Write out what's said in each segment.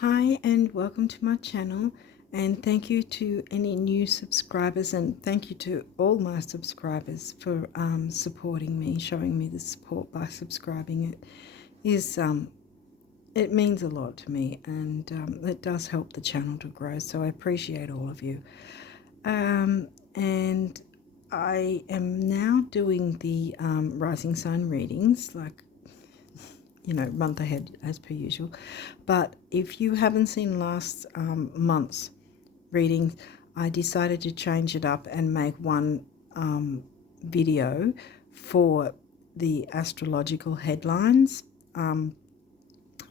Hi and welcome to my channel, and thank you to any new subscribers, and thank you to all my subscribers for supporting me, showing me the support by subscribing. It means a lot to me, and it does help the channel to grow, so I appreciate all of you. And I am now doing the rising sign readings, like month ahead as per usual. But if you haven't seen last month's readings, I decided to change it up and make one video for the astrological headlines. And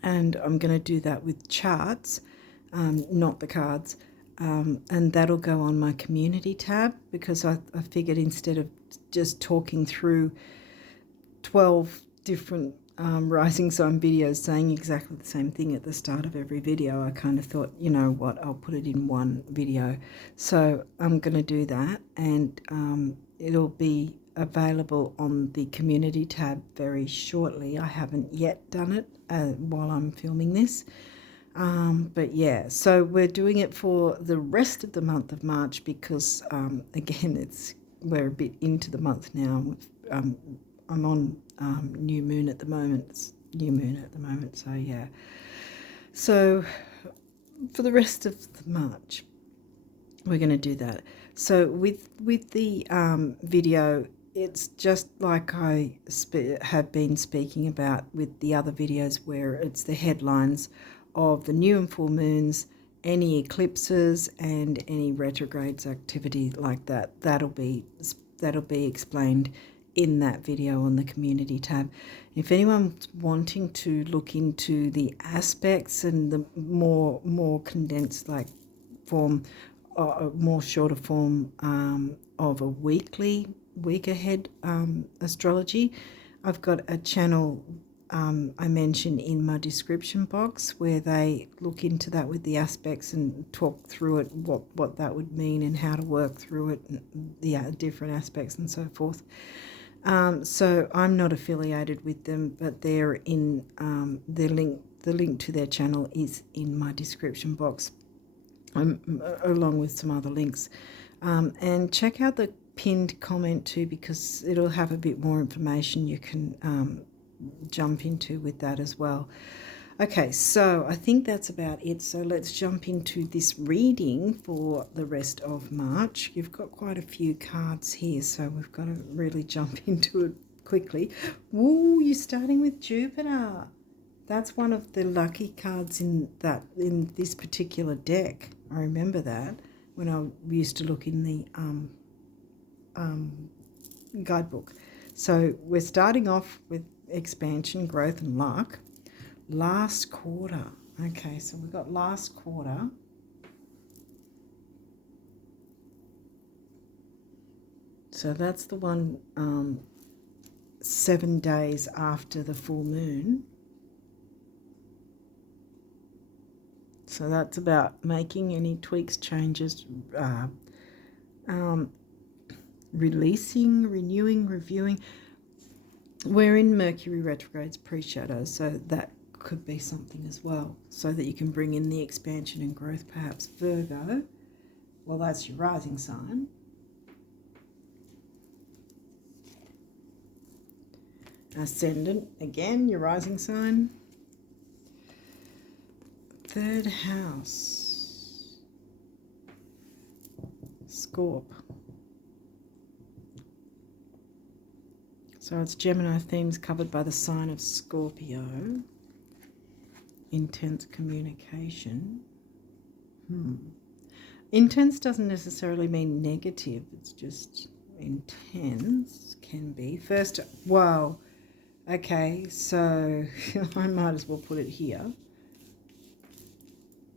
I'm going to do that with charts, not the cards. And that'll go on my community tab, because I figured instead of just talking through 12 different rising sign videos saying exactly the same thing at the start of every video, I kind of thought, you know what, I'll put it in one video. So I'm going to do that, and it'll be available on the community tab very shortly. I haven't yet done it while I'm filming this. But yeah, so we're doing it for the rest of the month of March because, again, we're a bit into the month now. I'm on new moon at the moment. It's new moon at the moment, so yeah. So for the rest of the March, we're going to do that. So with the video, it's just like I have been speaking about with the other videos, where it's the headlines of the new and full moons, any eclipses, and any retrogrades activity like that. That'll be explained in that video on the community tab. If anyone's wanting to look into the aspects and the more condensed form, more shorter form of a week ahead astrology, I've got a channel I mentioned in my description box where they look into that with the aspects and talk through it, what that would mean and how to work through it, and the different aspects and so forth. So I'm not affiliated with them, but they're in the link to their channel is in my description box, along with some other links. And check out the pinned comment too, because it'll have a bit more information you can jump into with that as well. Okay, so I think that's about it. So let's jump into this reading for the rest of March. You've got quite a few cards here, so we've got to really jump into it quickly. Woo, you're starting with Jupiter. That's one of the lucky cards in this particular deck. I remember that when I used to look in the guidebook. So we're starting off with expansion, growth, and luck. Last quarter. Okay, so we've got last quarter. So that's the one 7 days after the full moon. So that's about making any tweaks, changes, releasing, renewing, reviewing. We're in Mercury retrogrades pre-shadow, so that could be something as well, so that you can bring in the expansion and growth. Perhaps Virgo, well, that's your rising sign. Ascendant, again, your rising sign. Third house, Scorp. So it's Gemini themes covered by the sign of Scorpio. Intense communication. Intense doesn't necessarily mean negative. It's just intense can be. First, wow. Okay, so I might as well put it here,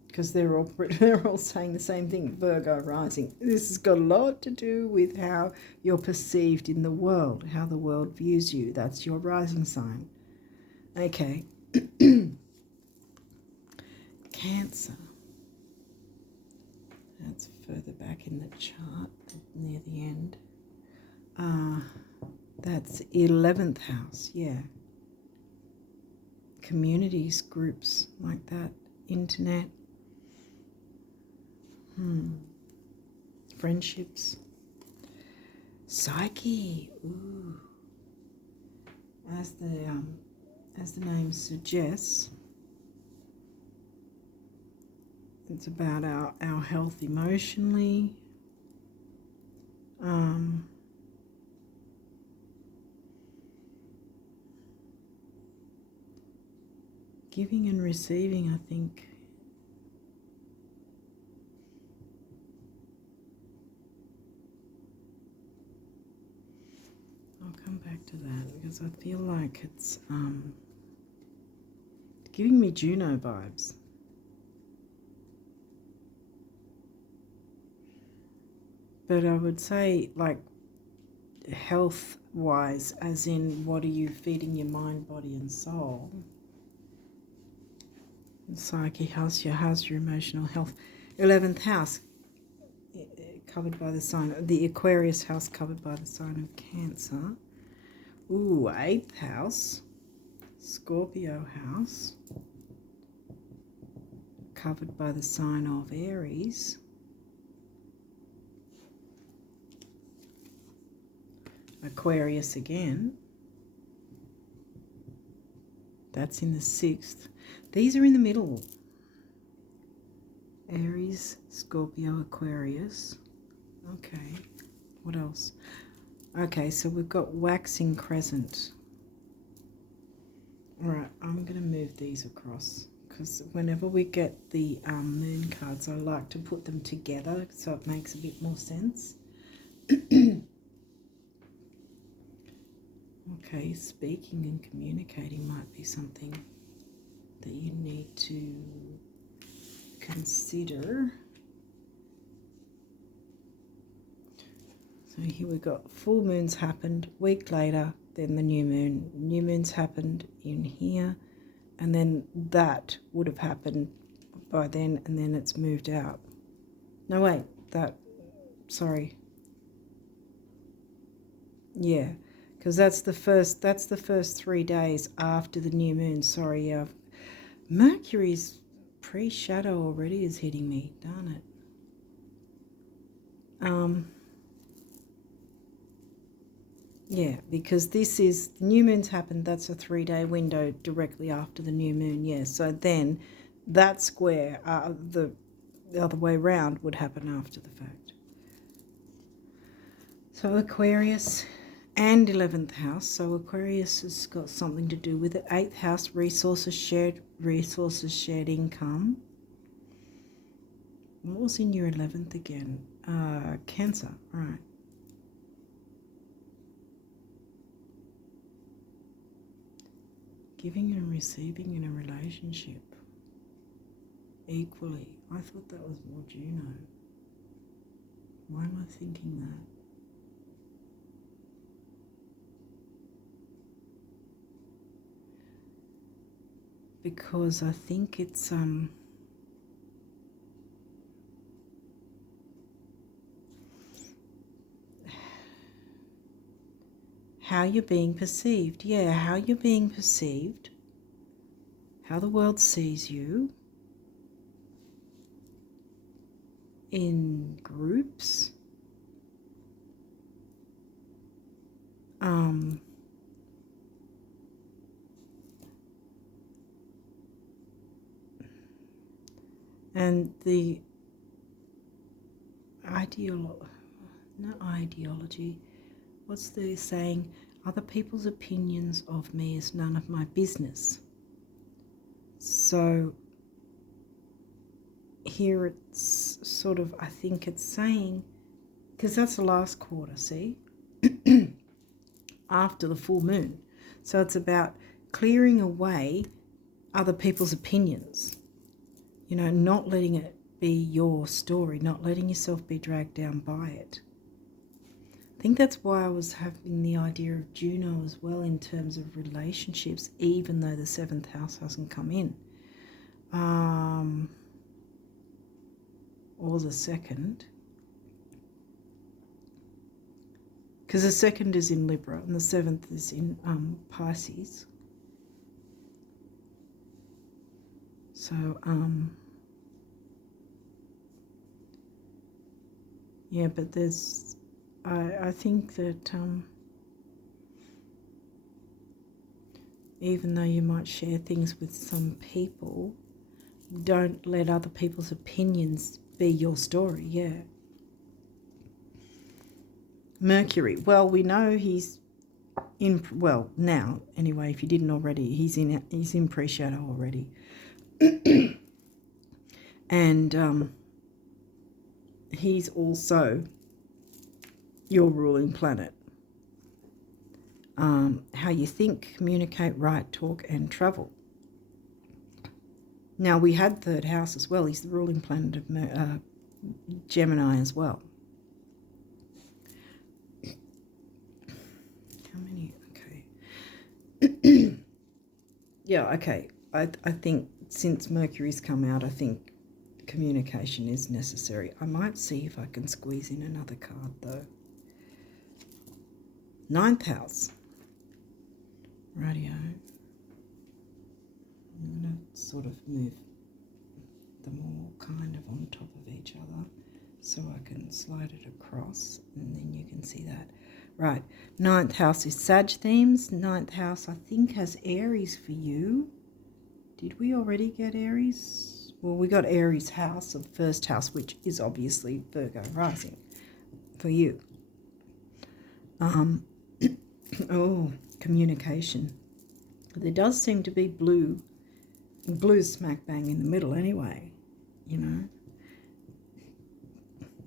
because they're all saying the same thing. Virgo rising. This has got a lot to do with how you're perceived in the world, how the world views you. That's your rising sign. Okay. Cancer. That's further back in the chart, near the end. That's 11th house, yeah. Communities, groups like that. internet, friendships, psyche. Ooh, as the name suggests, it's about our health emotionally. Giving and receiving, I think. I'll come back to that because I feel like it's giving me Juno vibes. But I would say, like, health-wise, as in what are you feeding your mind, body and soul? And psyche, how's your emotional health? 11th house, covered by the sign, the Aquarius house covered by the sign of Cancer. Ooh, 8th house, Scorpio house, covered by the sign of Aries. Aquarius again. That's in the 6th. These are in the middle. Aries, Scorpio, Aquarius. Okay, what else? Okay, so we've got waxing crescent. All right, I'm going to move these across because whenever we get the moon cards, I like to put them together so it makes a bit more sense. Okay, speaking and communicating might be something that you need to consider. So here we've got full moons happened, week later, then the new moon. New moons happened in here, and then that would have happened by then, and then it's moved out. No, wait, sorry. Yeah, because that's the first 3 days after the new moon. Sorry, yeah. Mercury's pre-shadow already is hitting me. Darn it. Yeah, because this is, the new moon's happened, that's a 3-day window directly after the new moon, yeah. So then that square, the other way round, would happen after the fact. So Aquarius and 11th house. So Aquarius has got something to do with it. 8th house, resources, shared income. What was in your 11th again? Cancer, right. Giving and receiving in a relationship equally. I thought that was more Juno. Why am I thinking that? Because I think it's how you're being perceived. Yeah, how you're being perceived, how the world sees you in groups. And the ideology, what's the saying? Other people's opinions of me is none of my business. So here it's sort of, I think it's saying, because that's the last quarter, see? After the full moon. So it's about clearing away other people's opinions. You know, not letting it be your story, not letting yourself be dragged down by it. I think that's why I was having the idea of Juno as well in terms of relationships, even though the 7th house hasn't come in. Or the 2nd. Because the 2nd is in Libra and the 7th is in Pisces. So, yeah, but there's, I think that even though you might share things with some people, don't let other people's opinions be your story. Yeah. Mercury. Well, we know he's in, well, now anyway, if you didn't already, he's in pre-shadow already. And he's also your ruling planet. How you think, communicate, write, talk, and travel. Now, we had third house as well. He's the ruling planet of Gemini as well. How many? Okay. Yeah, okay. I think since Mercury's come out, I think communication is necessary. I might see if I can squeeze in another card, though. Ninth house. Radio. I'm going to sort of move them all kind of on top of each other so I can slide it across and then you can see that. Right, ninth house is Sag themes. Ninth house, I think, has Aries for you. Did we already get Aries? Well, we got Aries house, or the first house, which is obviously Virgo rising for you. Oh, communication. There does seem to be blue smack bang in the middle anyway, you know.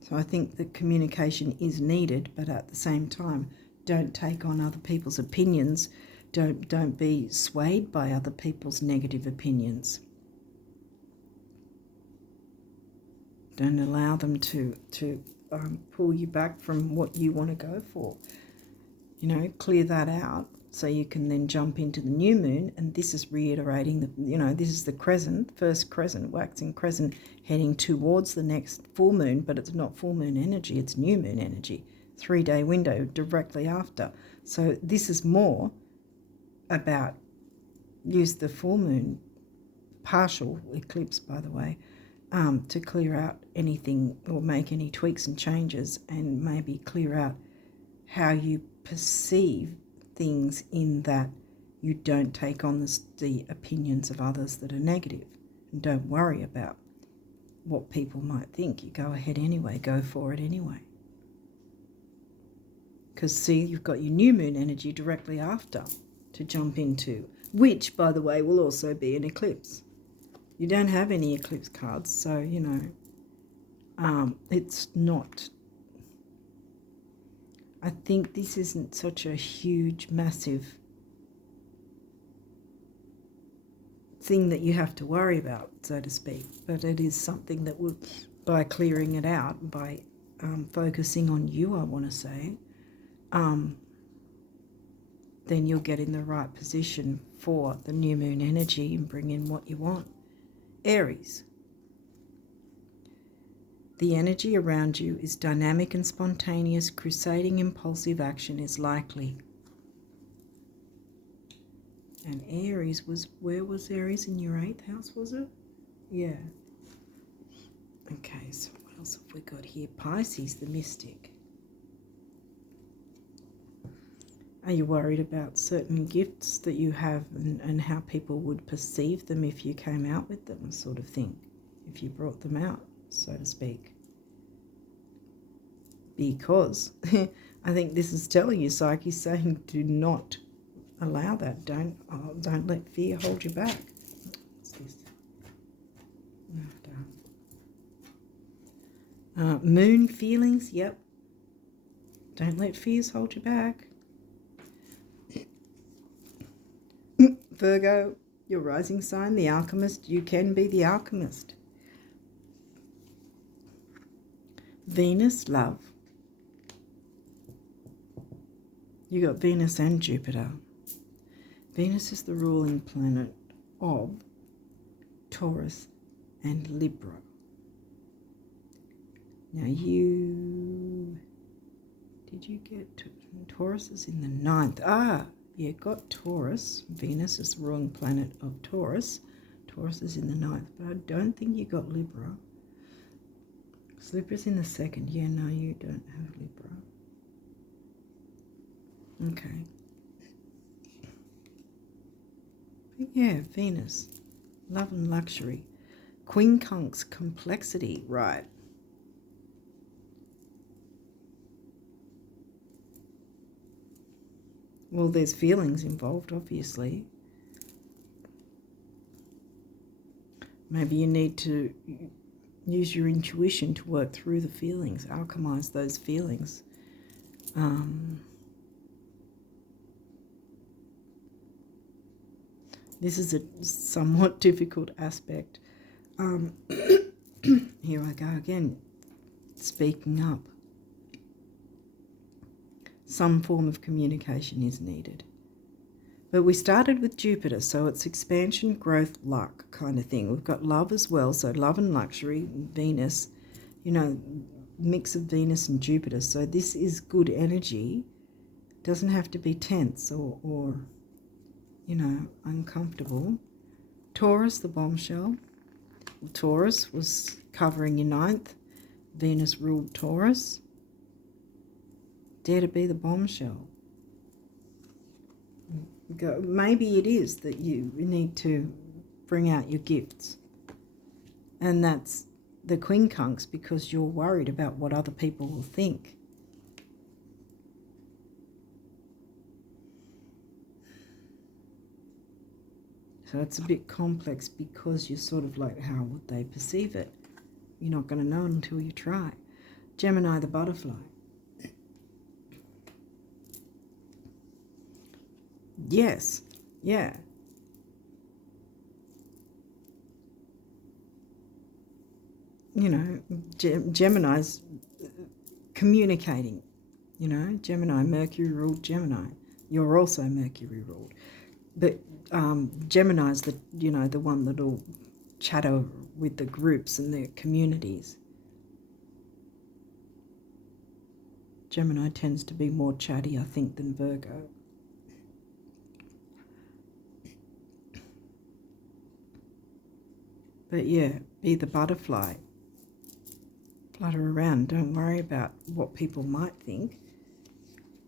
So I think that communication is needed, but at the same time, don't take on other people's opinions. Don't be swayed by other people's negative opinions. Don't allow them to pull you back from what you want to go for. You know, clear that out so you can then jump into the new moon. And this is reiterating that, you know, this is the crescent, first crescent, waxing crescent, heading towards the next full moon, but it's not full moon energy, it's new moon energy, 3-day window directly after. So this is more about, use the full moon, partial eclipse, by the way, to clear out anything or make any tweaks and changes and maybe clear out how you perceive things, in that you don't take on the opinions of others that are negative, and don't worry about what people might think. You go ahead anyway, go for it anyway. Because see, you've got your new moon energy directly after to jump into, which, by the way, will also be an eclipse. You don't have any eclipse cards, so, you know, it's not, I think this isn't such a huge, massive thing that you have to worry about, so to speak. But it is something that will, by clearing it out, by focusing on you, I want to say, then you'll get in the right position for the new moon energy and bring in what you want. Aries. The energy around you is dynamic and spontaneous. Crusading impulsive action is likely. And Aries was, where was Aries in your 8th house, was it? Yeah. Okay, so what else have we got here? Pisces, the mystic. Are you worried about certain gifts that you have and how people would perceive them if you came out with them, sort of thing? If you brought them out, so to speak. Because I think this is telling you, Psyche, saying do not allow that. Don't let fear hold you back. What's this? Oh, moon feelings, yep. Don't let fears hold you back. Virgo, your rising sign, the alchemist. You can be the alchemist. Venus, love. You got Venus and Jupiter. Venus is the ruling planet of Taurus and Libra. Now did you get Taurus is in the 9th. Ah, you got Taurus. Venus is the ruling planet of Taurus. Taurus is in the 9th, but I don't think you got Libra. Libra's in the 2nd. Yeah, no, you don't have Libra. Okay. But yeah, Venus. Love and luxury. Quincunx complexity. Right. Well, there's feelings involved, obviously. Maybe you need to use your intuition to work through the feelings, alchemize those feelings. This is a somewhat difficult aspect. Here I go again, speaking up. Some form of communication is needed. But we started with Jupiter, so it's expansion, growth, luck kind of thing. We've got love as well, so love and luxury, Venus, you know, mix of Venus and Jupiter. So this is good energy. Doesn't have to be tense or you know, uncomfortable. Taurus, the bombshell. Taurus was covering your 9th. Venus ruled Taurus. Dare to be the bombshell. Maybe it is that you need to bring out your gifts. And that's the quincunx, because you're worried about what other people will think. So it's a bit complex because you're sort of like, how would they perceive it? You're not going to know until you try. Gemini, the butterfly. Yes, yeah. You know, Gemini's communicating. You know, Gemini, Mercury ruled Gemini. You're also Mercury ruled. But Gemini's the, you know, the one that'll chatter with the groups and the communities. Gemini tends to be more chatty, I think, than Virgo. But yeah, be the butterfly. Flutter around. Don't worry about what people might think.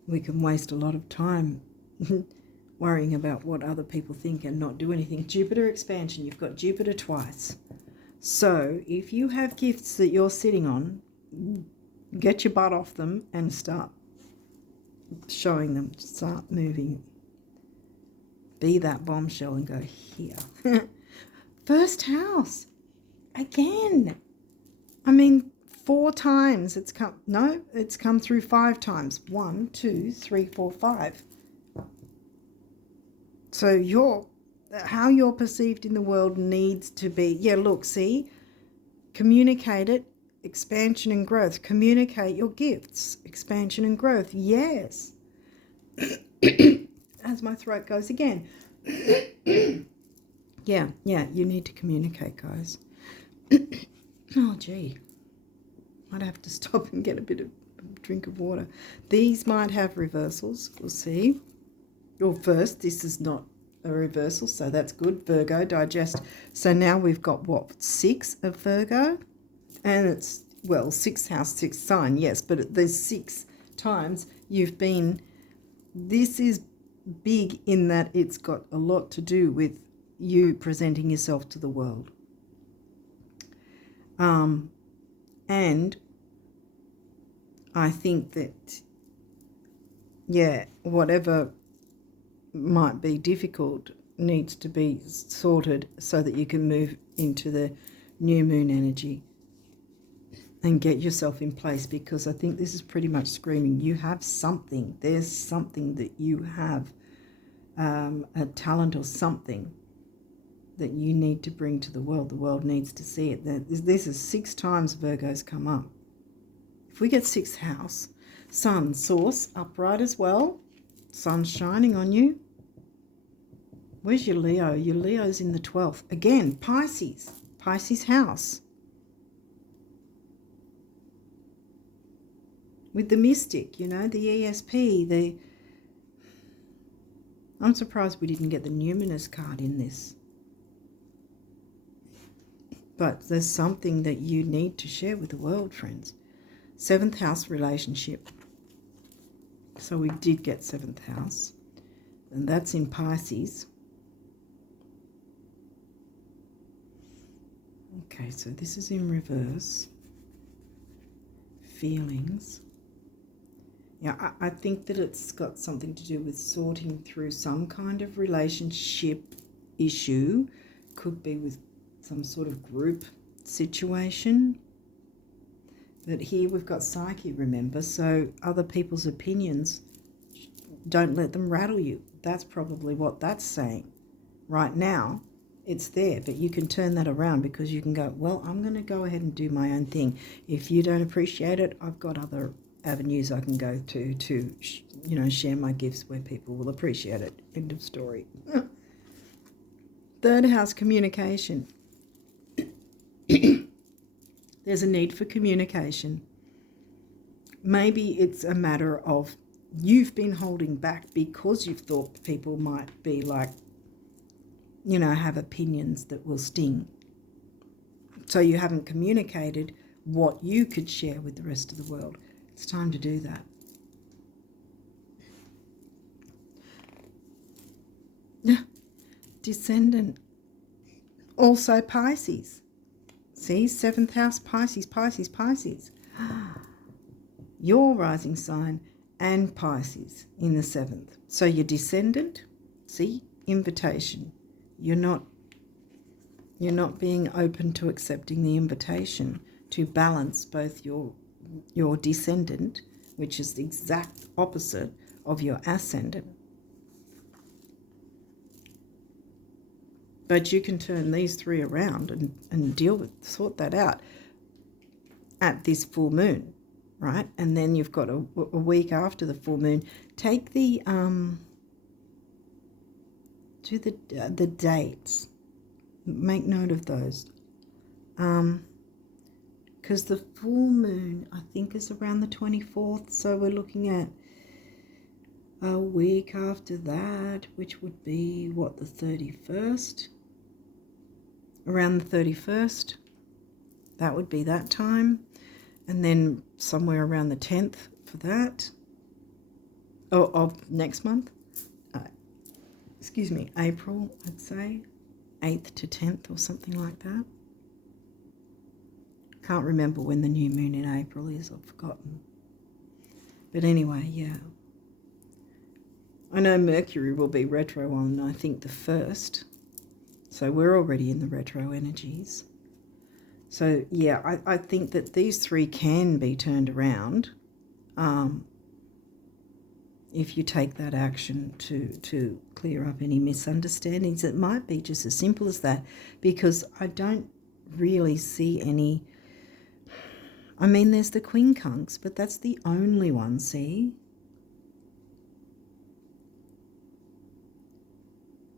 We can waste a lot of time worrying about what other people think and not do anything. Jupiter expansion. You've got Jupiter twice. So if you have gifts that you're sitting on, get your butt off them and start showing them. Start moving. Be that bombshell and go here. First house. Again. I mean, 4 times it's come. No, it's come through 5 times. 1, 2, 3, 4, 5. So how you're perceived in the world needs to be, yeah, look, see, communicate it, expansion and growth. Communicate your gifts, expansion and growth. Yes. As my throat goes again. Yeah, you need to communicate, guys. Oh, gee. Might have to stop and get a bit of drink of water. These might have reversals. We'll see. Well, first, this is not a reversal, so that's good. Virgo, digest. So now we've got, what, 6 of Virgo? And it's, well, 6th house, 6th sign, yes, but there's 6 times you've been... This is big in that it's got a lot to do with you presenting yourself to the world. And I think that, yeah, whatever might be difficult needs to be sorted so that you can move into the new moon energy and get yourself in place, because I think this is pretty much screaming you have something. There's something that you have, a talent or something that you need to bring to the world. The world needs to see it. This is 6 times Virgo's come up. If we get 6th house, sun, source, upright as well. Sun's shining on you. Where's your Leo? Your Leo's in the 12th. Again, Pisces. Pisces house. With the mystic, you know, the ESP. I'm surprised we didn't get the numinous card in this. But there's something that you need to share with the world, friends. 7th house relationship. So we did get 7th house. And that's in Pisces. Okay, so this is in reverse. Feelings. Yeah, I think that it's got something to do with sorting through some kind of relationship issue. Could be with some sort of group situation. But here we've got Psyche, remember? So other people's opinions, don't let them rattle you. That's probably what that's saying. Right now, it's there, but you can turn that around because you can go, well, I'm going to go ahead and do my own thing. If you don't appreciate it, I've got other avenues I can go to share my gifts where people will appreciate it. End of story. 3rd house, communication. There's a need for communication. Maybe it's a matter of you've been holding back because you've thought people might be like, have opinions that will sting. So you haven't communicated what you could share with the rest of the world. It's time to do that. Descendant. Also Pisces. See, 7th house, Pisces, Pisces, Pisces. Your rising sign and Pisces in the 7th. So your descendant, see, invitation. You're not being open to accepting the invitation to balance both your descendant, which is the exact opposite of your ascendant. But you can turn these 3 around and sort that out at this full moon, right? And then you've got a week after the full moon. Take the do the dates. Make note of those. Because the full moon, I think, is around the 24th. So we're looking at a week after that, which would be, what, the 31st? Around the 31st. That would be that time. And then somewhere around the 10th for that. Of next month. April, I'd say. 8th to 10th or something like that. Can't remember when the new moon in April is. I've forgotten. But anyway, yeah. I know Mercury will be retro on, I think, the 1st. So we're already in the retro energies. So, yeah, I think that these 3 can be turned around if you take that action to clear up any misunderstandings. It might be just as simple as that, because I don't really see any... I mean, there's the quincunx, but that's the only one, see?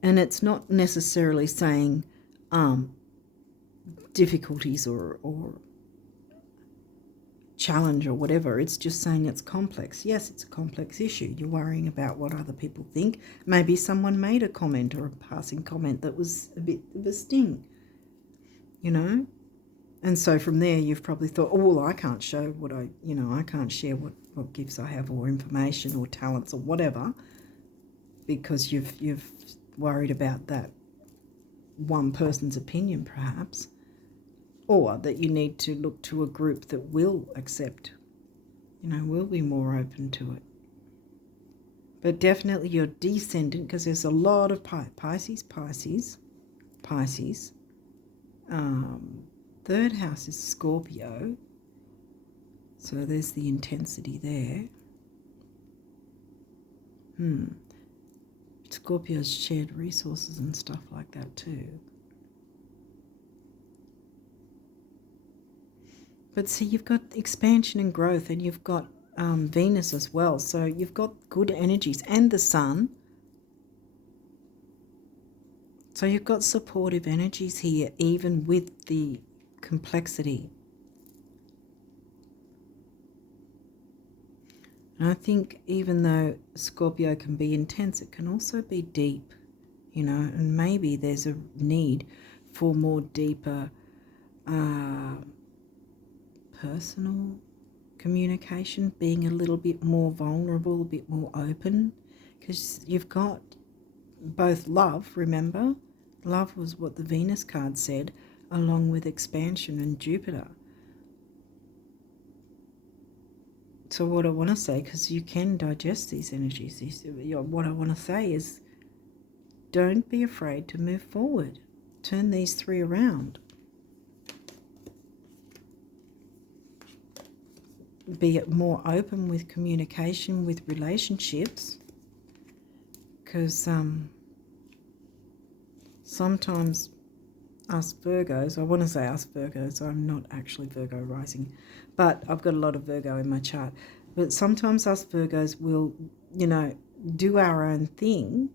And it's not necessarily saying difficulties or challenge or whatever. It's just saying it's complex. Yes, it's a complex issue. You're worrying about what other people think. Maybe someone made a comment or a passing comment that was a bit of a sting, And so from there, you've probably thought, oh, well, I can't show what I can't share what gifts I have or information or talents or whatever, because you've worried about that one person's opinion, perhaps, or that you need to look to a group that will accept, will be more open to it. But definitely your descendant, because there's a lot of Pisces. 3rd house is Scorpio, so there's the intensity there. Scorpio's shared resources and stuff like that too. But see, you've got expansion and growth, and you've got Venus as well. So you've got good energies, and the Sun. So you've got supportive energies here, even with the complexity. And I think even though Scorpio can be intense, it can also be deep, and maybe there's a need for more deeper personal communication, being a little bit more vulnerable, a bit more open, because you've got both love, remember? Love was what the Venus card said, along with expansion and Jupiter. So what I want to say, because you can digest these energies, what I want to say is don't be afraid to move forward. Turn these three around. Be more open with communication, with relationships, because sometimes us Virgos, I want to say us Virgos, I'm not actually Virgo rising, but I've got a lot of Virgo in my chart. But sometimes us Virgos will, do our own thing,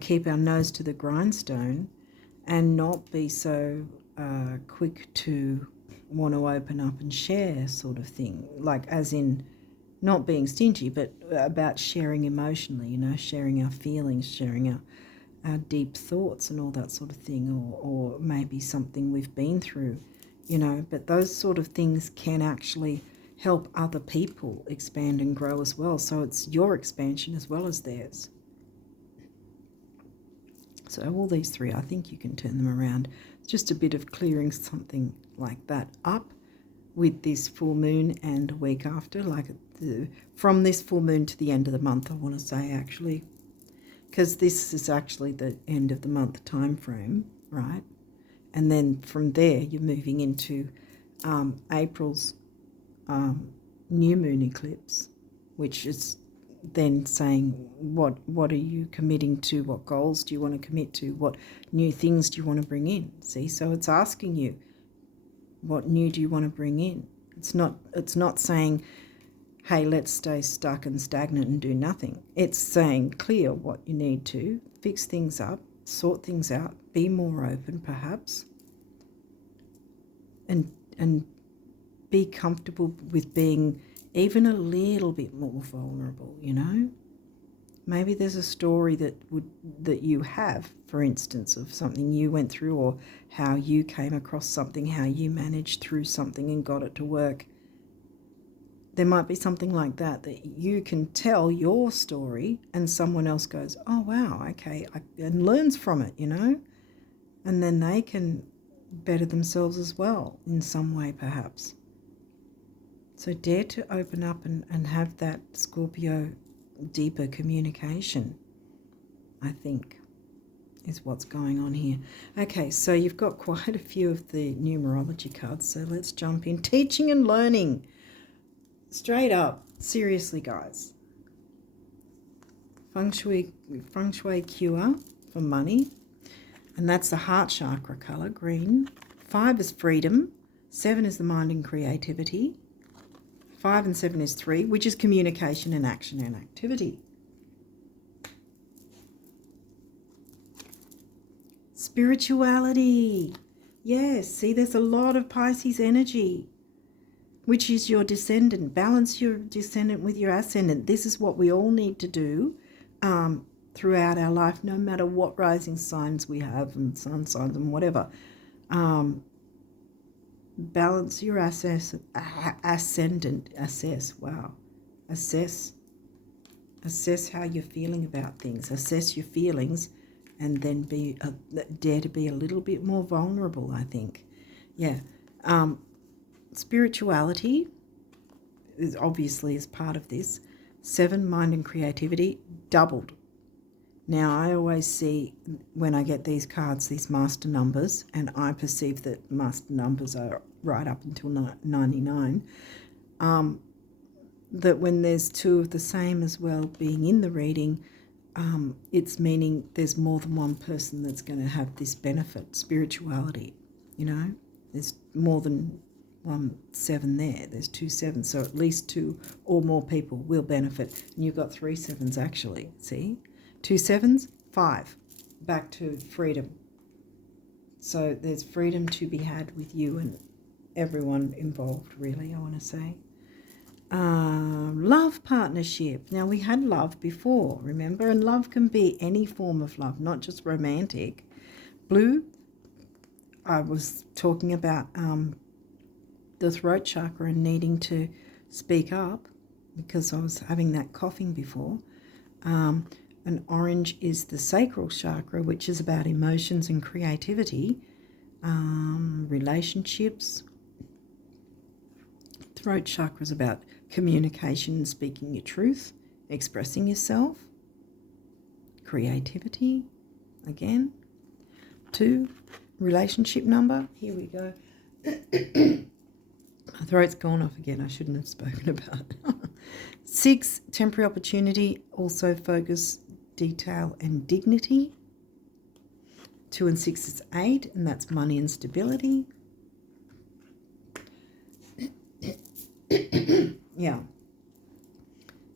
keep our nose to the grindstone and not be so quick to want to open up and share, sort of thing. Like, as in, not being stingy, but about sharing emotionally, sharing our feelings, sharing our deep thoughts and all that sort of thing, or maybe something we've been through, but those sort of things can actually help other people expand and grow as well. So it's your expansion as well as theirs. So all these three, I think you can turn them around. It's just a bit of clearing something like that up with this full moon and a week after, like from this full moon to the end of the month, I want to say, actually, because this is actually the end of the month time frame, right? And then from there, you're moving into April's new moon eclipse, which is then saying what are you committing to, what goals do you want to commit to, what new things do you want to bring in. See, so it's asking you, what new do you want to bring in? It's not saying, hey, let's stay stuck and stagnant and do nothing. It's saying clear what you need to, fix things up, sort things out, be more open perhaps, and be comfortable with being even a little bit more vulnerable, Maybe there's a story that you have, for instance, of something you went through, or how you came across something, how you managed through something and got it to work. There might be something like that you can tell your story and someone else goes, oh, wow, okay, and learns from it, and then they can better themselves as well in some way perhaps. So dare to open up and have that Scorpio deeper communication, I think, is what's going on here. Okay, so you've got quite a few of the numerology cards, so let's jump in. Teaching and learning. Straight up, seriously, guys. Feng Shui cure for money, and that's the heart chakra color, green. 5 is freedom. 7 is the mind and creativity. 5 and 7 is 3, which is communication and action and activity. Spirituality. Yes, see, there's a lot of Pisces energy, which is your descendant. Balance your descendant with your ascendant. This is what we all need to do throughout our life, no matter what rising signs we have and sun signs and whatever. Balance your ascendant. Assess how you're feeling about things. Assess your feelings, and then dare to be a little bit more vulnerable, I think. Yeah. Spirituality is obviously part of this. 7, mind and creativity, doubled. Now, I always see when I get these cards, these master numbers, and I perceive that master numbers are right up until 99, that when there's 2 of the same as well being in the reading, it's meaning there's more than one person that's going to have this benefit. Spirituality, there's more than 1 7 there. There's 2 7s, so at least 2 or more people will benefit. And you've got 3 7s actually, see? 2 7s, 5, back to freedom. So there's freedom to be had with you and everyone involved, really, I want to say. Love partnership. Now, we had love before, remember? And love can be any form of love, not just romantic, Blue, I was talking about the throat chakra and needing to speak up because I was having that coughing before. And orange is the sacral chakra, which is about emotions and creativity, relationships. Throat chakra is about communication and speaking your truth, expressing yourself, creativity, again. 2, relationship number. Here we go. My throat's gone off again. I shouldn't have spoken about it. 6, temporary opportunity, also focus, detail and dignity. 2 and 6 is 8, and that's money and stability. Yeah.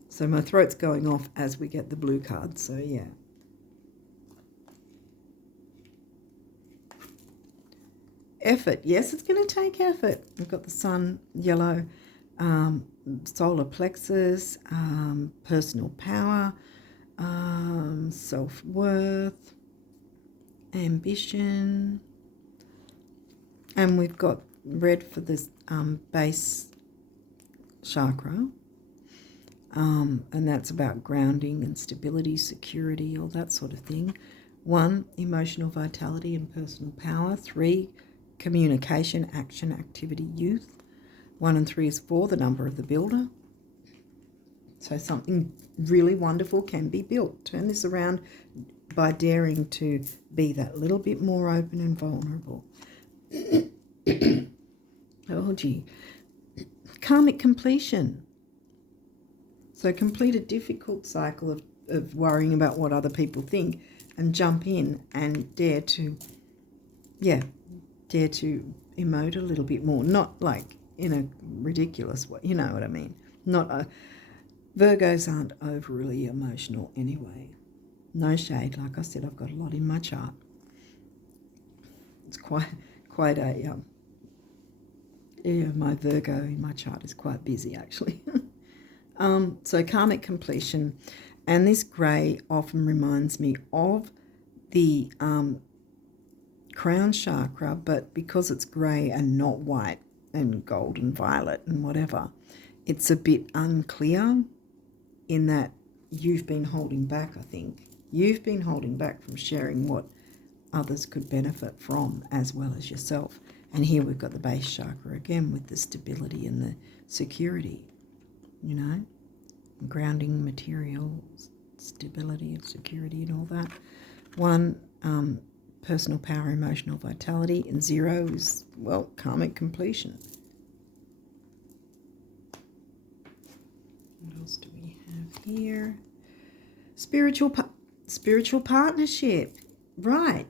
So my throat's going off as we get the blue card, so yeah. Effort. Yes, it's going to take effort. We've got the sun, yellow, solar plexus, personal power, self-worth, ambition, and we've got red for this base chakra, and that's about grounding and stability, security, all that sort of thing. 1, emotional vitality and personal power. 3, communication, action, activity, youth. 1 and 3 is 4, the number of the builder. So something really wonderful can be built. Turn this around by daring to be that little bit more open and vulnerable. Oh, gee. Karmic completion. So complete a difficult cycle of worrying about what other people think and jump in and dare to emote a little bit more. Not like in a ridiculous way, you know what I mean. Virgos aren't overly emotional anyway. No shade. Like I said, I've got a lot in my chart. It's quite a my Virgo in my chart is quite busy actually. So karmic completion, and this grey often reminds me of the crown chakra, but because it's grey and not white and gold and violet and whatever, it's a bit unclear in that you've been holding back, I think. You've been holding back from sharing what others could benefit from as well as yourself. And here we've got the base chakra again with the stability and the security, you know, grounding material, stability and security and all that. 1, personal power, emotional vitality, and 0 is, well, karmic completion. What else do we have here? Spiritual partnership, right.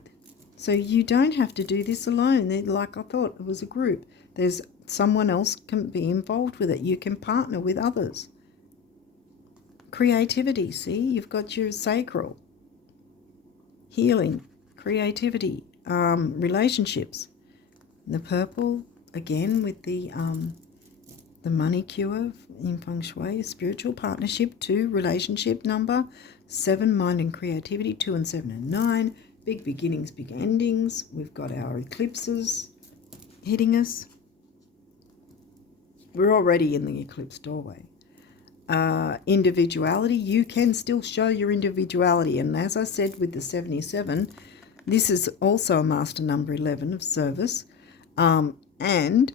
So you don't have to do this alone. Like I thought, it was a group. There's someone else can be involved with it. You can partner with others. Creativity, see, you've got your sacral. Healing, creativity, relationships. The purple, again, with the money cure in feng shui, spiritual partnership. 2, relationship number. 7, mind and creativity. 2 and 7 and 9. Big beginnings, big endings. We've got our eclipses hitting us. We're already in the eclipse doorway. Individuality, you can still show your individuality. And as I said with the 77, this is also a master number 11 of service. And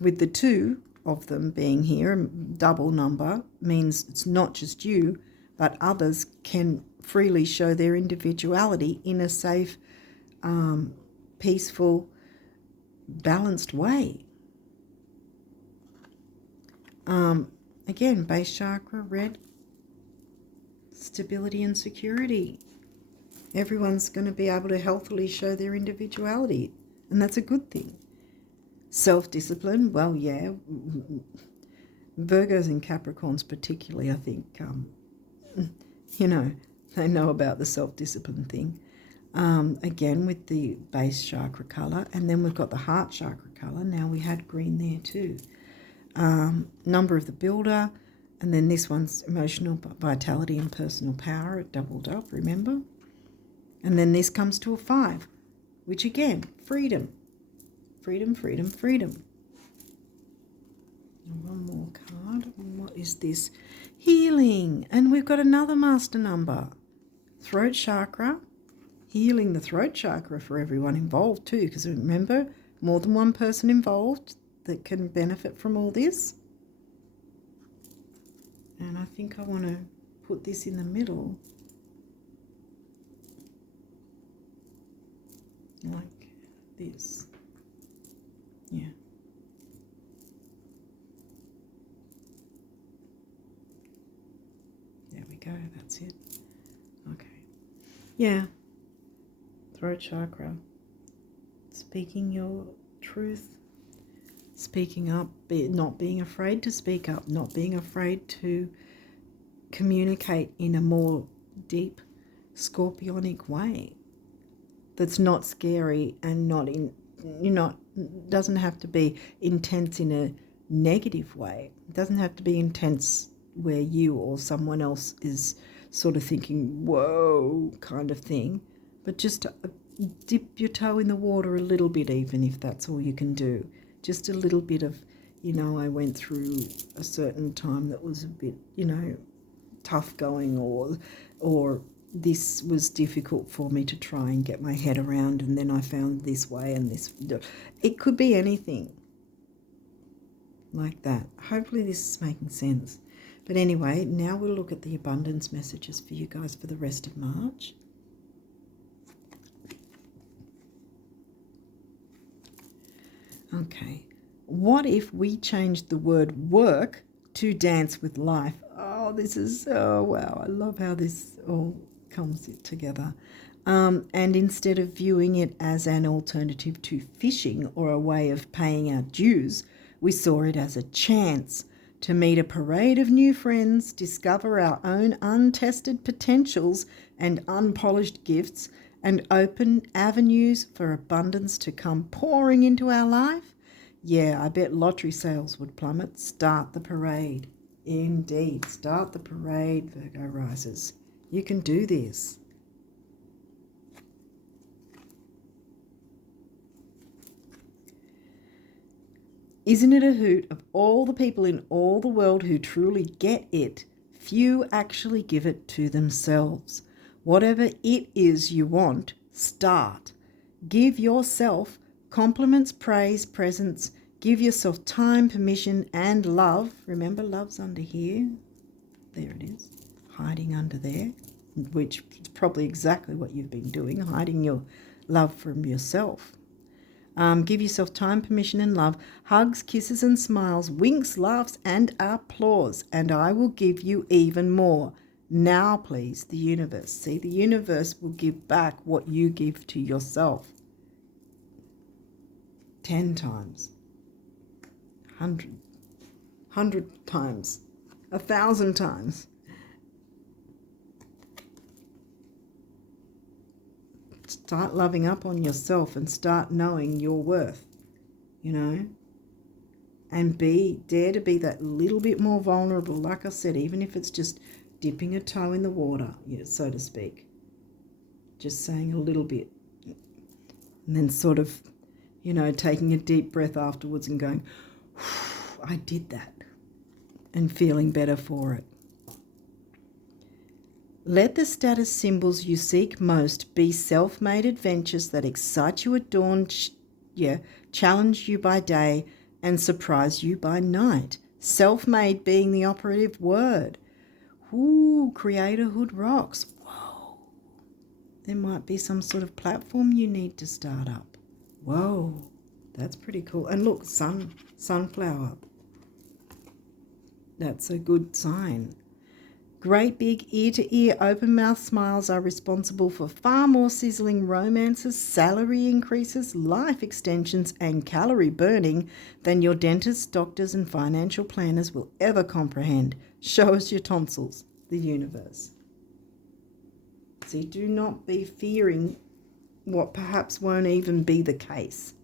with the 2 of them being here, double number means it's not just you, but others can freely show their individuality in a safe, peaceful, balanced way. Again, base chakra, red, stability and security. Everyone's going to be able to healthily show their individuality, and that's a good thing. Self-discipline, well, yeah, Virgos and Capricorns particularly, I think, you know, they know about the self-discipline thing. Again, with the base chakra colour, and then we've got the heart chakra colour. Now we had green there too. Number of the builder, and then this one's emotional vitality and personal power. It doubled up, remember? And then this comes to a 5. which again, freedom. Freedom, freedom, freedom. And one more card. And what is this? Healing. And we've got another master number. Throat chakra. Healing the throat chakra for everyone involved too, because remember, more than one person involved that can benefit from all this. And I think I want to put this in the middle. Like this. Yeah. There we go. That's it. Okay. Yeah. Throat chakra. Speaking your truth. Speaking up. Not being afraid to speak up. Not being afraid to communicate in a more deep, scorpionic way. That's not scary and doesn't have to be intense in a negative way. It doesn't have to be intense where you or someone else is sort of thinking, whoa, kind of thing. But just dip your toe in the water a little bit, even if that's all you can do. Just a little bit of, I went through a certain time that was a bit, tough going, or this was difficult for me to try and get my head around, and then I found this way and this. It could be anything like that. Hopefully this is making sense. But anyway, now we'll look at the abundance messages for you guys for the rest of March. Okay. What if we changed the word work to dance with life? Wow. I love how this all comes together. And instead of viewing it as an alternative to fishing or a way of paying our dues, we saw it as a chance to meet a parade of new friends, discover our own untested potentials and unpolished gifts, and open avenues for abundance to come pouring into our life. Yeah, I bet lottery sales would plummet. Start the parade. Indeed, start the parade, Virgo risers. You can do this. Isn't it a hoot of all the people in all the world who truly get it? Few actually give it to themselves. Whatever it is you want, start. Give yourself compliments, praise, presents. Give yourself time, permission, and love. Remember, love's under here. There it is, hiding under there, which is probably exactly what you've been doing, hiding your love from yourself. Give yourself time, permission, and love. Hugs, kisses, and smiles, winks, laughs, and applause. And I will give you even more. Now, please, the universe. See, the universe will give back what you give to yourself. 10 times. 100 times. 1,000 times. Start loving up on yourself and start knowing your worth, and dare to be that little bit more vulnerable. Like I said, even if it's just dipping a toe in the water, so to speak, just saying a little bit, and then sort of, taking a deep breath afterwards and going, I did that, and feeling better for it. Let the status symbols you seek most be self-made adventures that excite you at dawn, challenge you by day, and surprise you by night. Self-made being the operative word. Ooh, creatorhood rocks. Whoa. There might be some sort of platform you need to start up. Whoa, that's pretty cool. And look, sunflower. That's a good sign. Great big ear-to-ear open-mouth smiles are responsible for far more sizzling romances, salary increases, life extensions, and calorie burning than your dentists, doctors, and financial planners will ever comprehend. Show us your tonsils, the universe. See, do not be fearing what perhaps won't even be the case.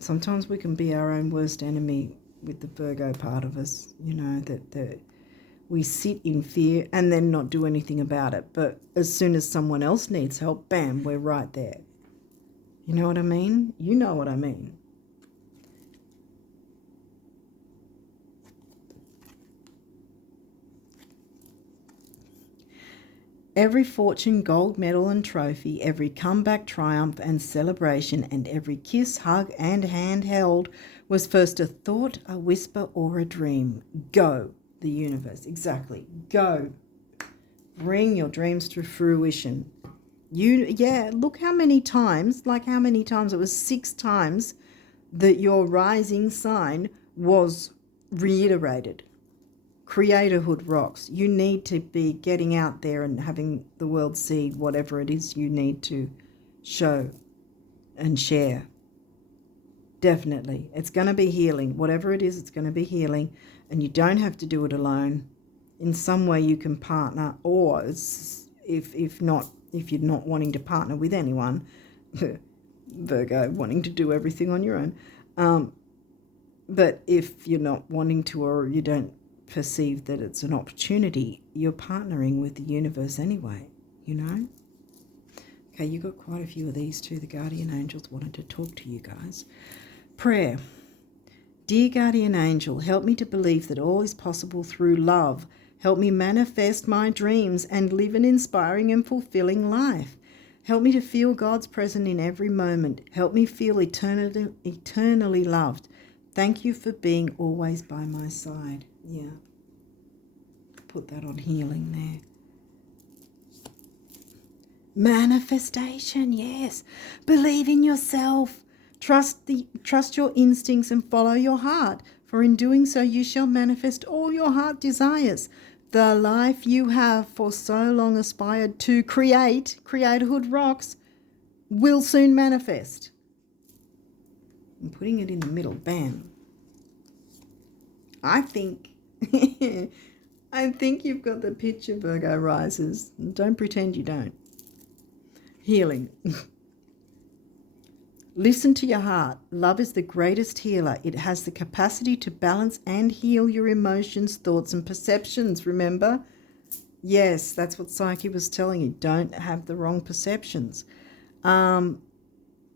Sometimes we can be our own worst enemy with the Virgo part of us, that We sit in fear and then not do anything about it. But as soon as someone else needs help, bam, we're right there. You know what I mean? You know what I mean. Every fortune, gold medal and trophy, every comeback triumph and celebration, and every kiss, hug and hand held was first a thought, a whisper or a dream. Go, the universe. Exactly. Go. Bring your dreams to fruition. Look how many times, it was 6 times that your rising sign was reiterated. Creatorhood rocks. You need to be getting out there and having the world see whatever it is you need to show and share. Definitely. It's going to be healing. Whatever it is, it's going to be healing. And you don't have to do it alone. In some way you can partner, or if you're not wanting to partner with anyone, Virgo, wanting to do everything on your own. But if you're not wanting to, or you don't perceive that it's an opportunity, you're partnering with the universe anyway, you know? Okay, you got quite a few of these too. The guardian angels wanted to talk to you guys. Prayer. Dear guardian angel, help me to believe that all is possible through love. Help me manifest my dreams and live an inspiring and fulfilling life. Help me to feel God's presence in every moment. Help me feel eternally loved. Thank you for being always by my side. Yeah. Put that on healing there. Manifestation, yes. Believe in yourself. Trust your instincts and follow your heart, for in doing so you shall manifest all your heart desires. The life you have for so long aspired to create, creatorhood rocks, will soon manifest. I'm putting it in the middle, bam. I think you've got the picture, Virgo risers. Don't pretend you don't. Healing. Listen to your heart. Love is the greatest healer. It has the capacity to balance and heal your emotions, thoughts, and perceptions, remember? Yes, that's what Psyche was telling you. Don't have the wrong perceptions.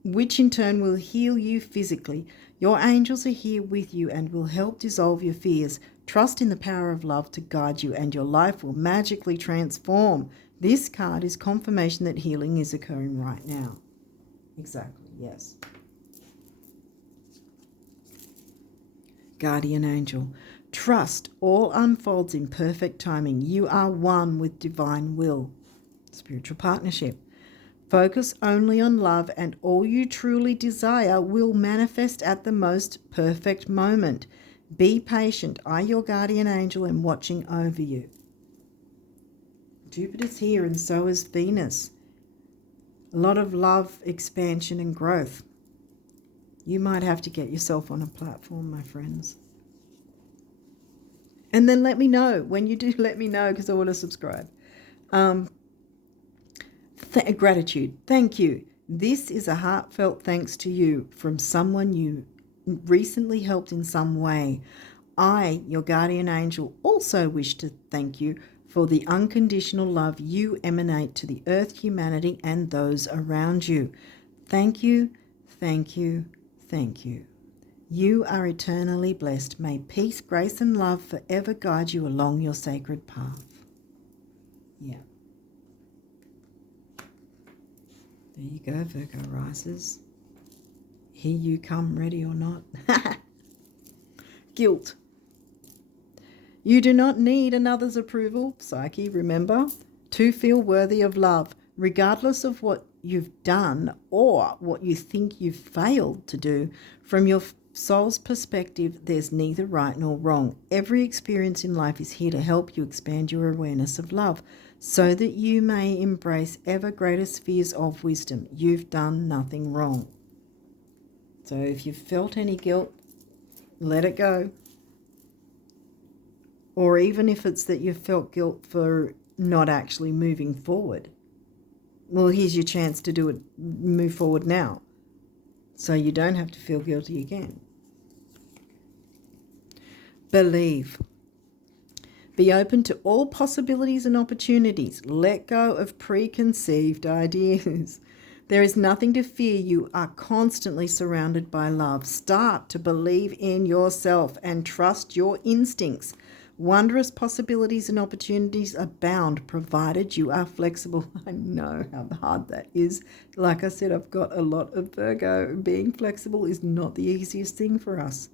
Which in turn will heal you physically. Your angels are here with you and will help dissolve your fears. Trust in the power of love to guide you, and your life will magically transform. This card is confirmation that healing is occurring right now. Exactly, yes. Guardian angel. Trust all unfolds in perfect timing. You are one with divine will. Spiritual partnership. Focus only on love, and all you truly desire will manifest at the most perfect moment. Be patient. I, your guardian angel, am watching over you. Jupiter's here and so is Venus. A lot of love, expansion and growth. You might have to get yourself on a platform, my friends. And then let me know. When you do, let me know, because I want to subscribe. Gratitude. Thank you. This is a heartfelt thanks to you from someone you recently helped in some way. I, your guardian angel, also wish to thank you for the unconditional love you emanate to the earth, humanity, and those around you. Thank you, thank you, thank you. You are eternally blessed. May peace, grace, and love forever guide you along your sacred path. Yeah. There you go, Virgo risers. Here you come, ready or not. Guilt. You do not need another's approval, Psyche, remember, to feel worthy of love, regardless of what you've done or what you think you've failed to do. From your soul's perspective, there's neither right nor wrong. Every experience in life is here to help you expand your awareness of love, so that you may embrace ever greater spheres of wisdom. You've done nothing wrong. So if you've felt any guilt, let it go. Or even if it's that you've felt guilt for not actually moving forward, well, here's your chance to do it, move forward now, so you don't have to feel guilty again. Believe. Be open to all possibilities and opportunities. Let go of preconceived ideas. There is nothing to fear. You are constantly surrounded by love. Start to believe in yourself and trust your instincts. Wondrous possibilities and opportunities abound, provided you are flexible. I know how hard that is. Like I said, I've got a lot of Virgo. Being flexible is not the easiest thing for us.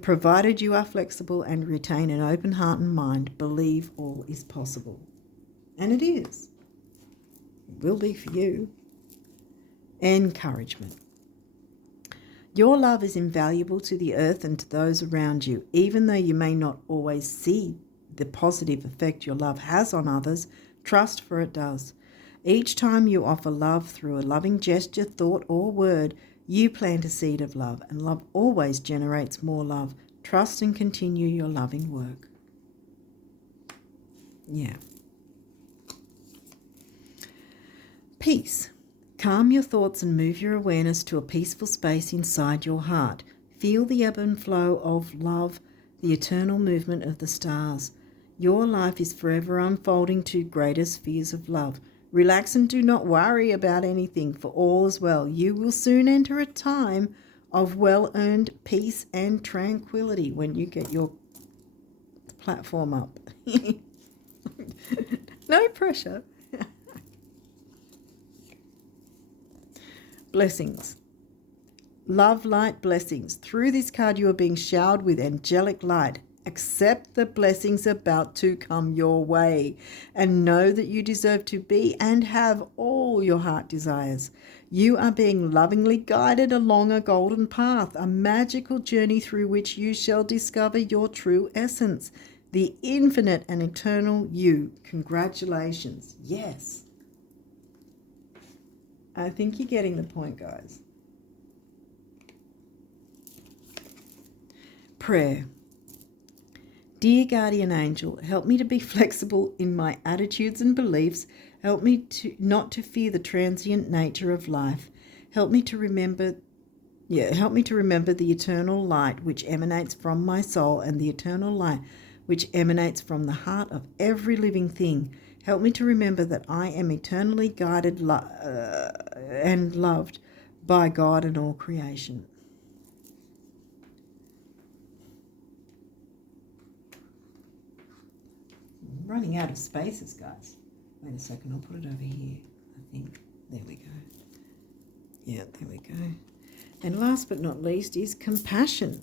Provided you are flexible and retain an open heart and mind, believe all is possible. And it is. It will be for you. Encouragement. Your love is invaluable to the earth and to those around you. Even though you may not always see the positive effect your love has on others, trust, for it does. Each time you offer love through a loving gesture, thought, or word, you plant a seed of love, and love always generates more love. Trust and continue your loving work. Yeah. Peace. Calm your thoughts and move your awareness to a peaceful space inside your heart. Feel the ebb and flow of love, the eternal movement of the stars. Your life is forever unfolding to greater spheres of love. Relax and do not worry about anything, for all is well. You will soon enter a time of well-earned peace and tranquility when you get your platform up. No pressure. Blessings. Love, light, blessings. Through this card you are being showered with angelic light. Accept the blessings about to come your way and know that you deserve to be and have all your heart desires. You are being lovingly guided along a golden path, a magical journey through which you shall discover your true essence, the infinite and eternal you. Congratulations. Yes. I think you're getting the point, guys. Prayer. Dear guardian angel, help me to be flexible in my attitudes and beliefs. Help me to not to fear the transient nature of life. Help me to remember the eternal light which emanates from my soul and the eternal light which emanates from the heart of every living thing. Help me to remember that I am eternally guided and loved by God and all creation. I'm running out of spaces, guys. Wait a second, I'll put it over here, I think. There we go. Yeah, there we go. And last but not least is compassion.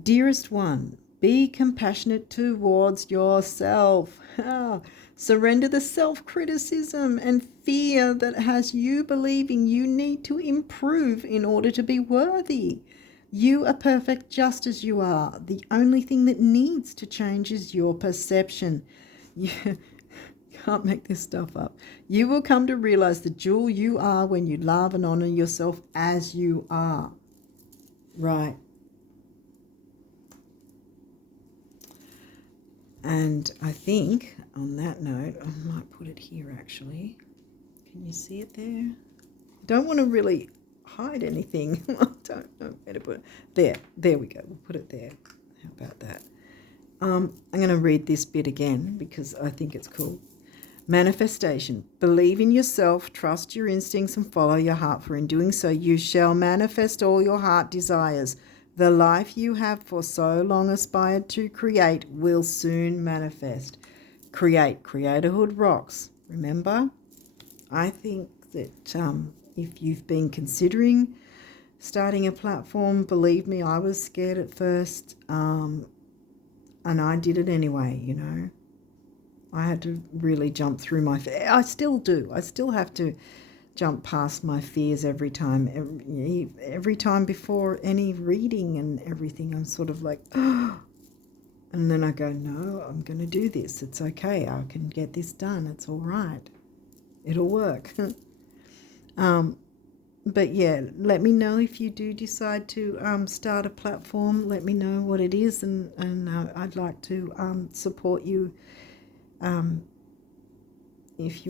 Dearest one, be compassionate towards yourself. Surrender the self-criticism and fear that has you believing you need to improve in order to be worthy. You are perfect just as you are. The only thing that needs to change is your perception. You can't make this stuff up. You will come to realize the jewel you are when you love and honor yourself as you are. Right. And I think on that note, I might put it here actually. Can you see it there? I don't want to really hide anything. I don't know where to put it. There we go. We'll put it there. How about that? I'm going to read this bit again because I think it's cool. Manifestation. Believe in yourself, trust your instincts and follow your heart, for in doing so you shall manifest all your heart desires. The life you have for so long aspired to create will soon manifest. Create. Creatorhood rocks. Remember? I think that if you've been considering starting a platform, believe me, I was scared at first, and I did it anyway, you know. I had to really jump through my fear. I still do. I still have to jump past my fears every time before any reading and everything. I'm sort of like, oh. And then I go, no, I'm going to do this. It's okay. I can get this done. It's all right. It'll work. But yeah, let me know if you do decide to start a platform. Let me know what it is, and I'd like to support you if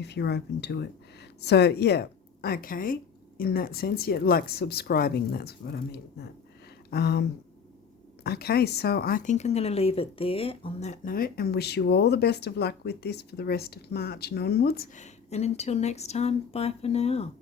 if you're open to it. So yeah, okay, in that sense, yeah, like subscribing, that's what I mean. Okay, so I think I'm going to leave it there on that note and wish you all the best of luck with this for the rest of March and onwards. And until next time, bye for now.